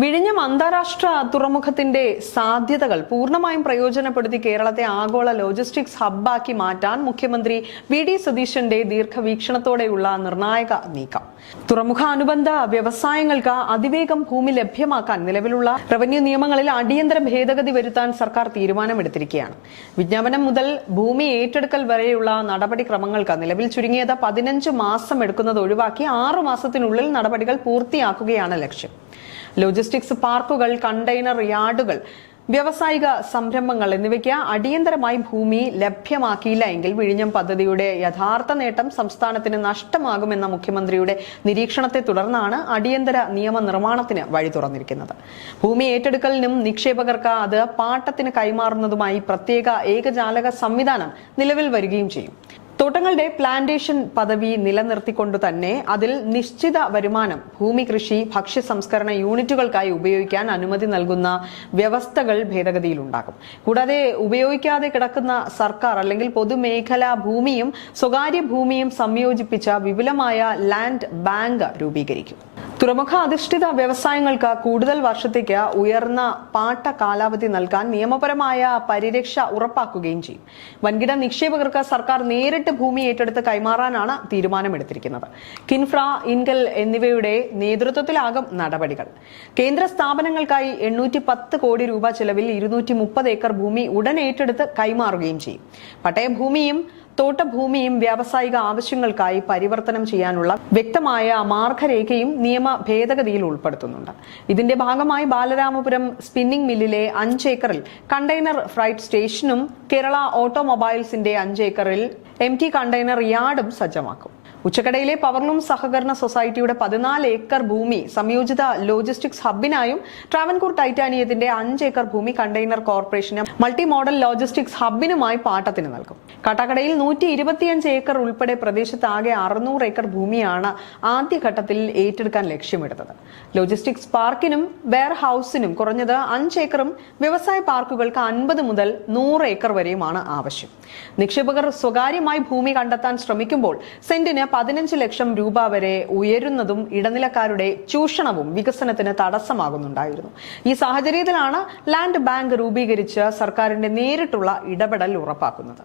വിഴിഞ്ഞം അന്താരാഷ്ട്ര തുറമുഖത്തിന്റെ സാധ്യതകൾ പൂർണ്ണമായും പ്രയോജനപ്പെടുത്തി കേരളത്തെ ആഗോള ലോജിസ്റ്റിക്സ് ഹബ്ബാക്കി മാറ്റാൻ മുഖ്യമന്ത്രി വി.ഡി. സതീശന്റെ ദീർഘവീക്ഷണത്തോടെയുള്ള നിർണായക നീക്കം. തുറമുഖ അനുബന്ധ വ്യവസായങ്ങൾക്ക് അതിവേഗം ഭൂമി ലഭ്യമാക്കാൻ നിലവിലുള്ള റവന്യൂ നിയമങ്ങളിൽ അടിയന്തര ഭേദഗതി വരുത്താൻ സർക്കാർ തീരുമാനമെടുത്തിരിക്കുകയാണ്. വിജ്ഞാപനം മുതൽ ഭൂമി ഏറ്റെടുക്കൽ വരെയുള്ള നടപടിക്രമങ്ങൾക്ക് നിലവിൽ ചുരുങ്ങിയത് 15 മാസം എടുക്കുന്നത് ഒഴിവാക്കി 6 മാസത്തിനുള്ളിൽ നടപടികൾ പൂർത്തിയാക്കുകയാണ് ലക്ഷ്യം. ലോജിസ്റ്റിക്സ് പാർക്കുകൾ, കണ്ടെയ്നർ യാർഡുകൾ, വ്യാവസായിക സംരംഭങ്ങൾ എന്നിവയ്ക്ക് അടിയന്തരമായി ഭൂമി ലഭ്യമാക്കിയില്ല എങ്കിൽ വിഴിഞ്ഞം പദ്ധതിയുടെ യഥാർത്ഥ നേട്ടം സംസ്ഥാനത്തിന് നഷ്ടമാകുമെന്ന മുഖ്യമന്ത്രിയുടെ നിരീക്ഷണത്തെ തുടർന്നാണ് അടിയന്തര നിയമനിർമ്മാണത്തിന് വഴി തുറന്നിരിക്കുന്നത്. ഭൂമി ഏറ്റെടുക്കലിനും നിക്ഷേപകർക്ക് അത് പാട്ടത്തിന് കൈമാറുന്നതുമായി പ്രത്യേക ഏകജാലക സംവിധാനം നിലവിൽ വരികയും ചെയ്യും. തോട്ടങ്ങളുടെ പ്ലാന്റേഷൻ പദവി നിലനിർത്തിക്കൊണ്ടു തന്നെ അതിൽ നിശ്ചിത വരുമാനം ഭൂമി കൃഷി ഭക്ഷ്യ സംസ്കരണ യൂണിറ്റുകൾക്കായി ഉപയോഗിക്കാൻ അനുമതി നൽകുന്ന വ്യവസ്ഥകൾ ഭേദഗതിയിലുണ്ടാകും. കൂടാതെ ഉപയോഗിക്കാതെ കിടക്കുന്ന സർക്കാർ അല്ലെങ്കിൽ പൊതുമേഖലാ ഭൂമിയും സ്വകാര്യ ഭൂമിയും സംയോജിപ്പിച്ച വിപുലമായ ലാൻഡ് ബാങ്ക് രൂപീകരിക്കും. തുറമുഖ അധിഷ്ഠിത വ്യവസായങ്ങൾക്ക് കൂടുതൽ വർഷത്തേക്ക് ഉയർന്ന പാട്ട കാലാവധി നൽകാൻ നിയമപരമായ പരിരക്ഷ ഉറപ്പാക്കുകയും ചെയ്യും. വൻകിട നിക്ഷേപകർക്ക് സർക്കാർ നേരിട്ട് ഭൂമി ഏറ്റെടുത്ത് കൈമാറാനാണ് തീരുമാനമെടുത്തിരിക്കുന്നത്. കിൻഫ്ര, ഇൻകൽ എന്നിവയുടെ നേതൃത്വത്തിലാകും നടപടികൾ. കേന്ദ്ര സ്ഥാപനങ്ങൾക്കായി 810 കോടി രൂപ ചെലവിൽ 230 ഏക്കർ ഭൂമി ഉടൻ ഏറ്റെടുത്ത് കൈമാറുകയും ചെയ്യും. പട്ടയഭൂമിയും തോട്ടഭൂമിയും വ്യാവസായിക ആവശ്യങ്ങൾക്കായി പരിവർത്തനം ചെയ്യാനുള്ള വ്യക്തമായ മാർഗരേഖയും നിയമ ഭേദഗതിയിൽ ഉൾപ്പെടുത്തുന്നുണ്ട്. ഇതിന്റെ ഭാഗമായി ബാലരാമപുരം സ്പിന്നിംഗ് മില്ലിലെ 5 ഏക്കറിൽ കണ്ടെയ്നർ ഫ്രൈറ്റ് സ്റ്റേഷനും കേരള ഓട്ടോമൊബൈൽസിന്റെ 5 ഏക്കറിൽ MT കണ്ടെയ്നർ യാർഡും സജ്ജമാക്കും. ഉച്ചക്കടയിലെ പവർലൂം സഹകരണ സൊസൈറ്റിയുടെ 14 ഏക്കർ ഭൂമി സംയോജിത ലോജിസ്റ്റിക്സ് ഹബിനായും ട്രാവൻകൂർ ടൈറ്റാനിയത്തിന്റെ 5 ഏക്കർ ഭൂമി കണ്ടെയ്നർ കോർപ്പറേഷന് മൾട്ടി മോഡൽ ലോജിസ്റ്റിക്സ് ഹബിനുമായി പാട്ടത്തിന് നൽകും. കാട്ടാക്കടയിൽ 125 ഏക്കർ ഉൾപ്പെടെ പ്രദേശത്ത് ആകെ 600 ഏക്കർ ഭൂമിയാണ് ആദ്യഘട്ടത്തിൽ ഏറ്റെടുക്കാൻ ലക്ഷ്യമിടുന്നത്. ലോജിസ്റ്റിക്സ് പാർക്കിനും വെയർ ഹൌസിനും കുറഞ്ഞത് 5 ഏക്കറും വ്യവസായ പാർക്കുകൾക്ക് 50 മുതൽ 100 ഏക്കർ വരെയുമാണ് ആവശ്യം. നിക്ഷേപകർ സ്വകാര്യമായി ഭൂമി കണ്ടെത്താൻ ശ്രമിക്കുമ്പോൾ സെന്റിന് 15 ലക്ഷം രൂപ വരെ ഉയരുന്നതും ഇടനിലക്കാരുടെ ചൂഷണവും വികസനത്തിന് തടസ്സമാകുന്നുണ്ടായിരുന്നു. ഈ സാഹചര്യത്തിലാണ് ലാൻഡ് ബാങ്ക് രൂപീകരിച്ച് സർക്കാരിന്റെ നേരിട്ടുള്ള ഇടപെടൽ ഉറപ്പാക്കുന്നത്.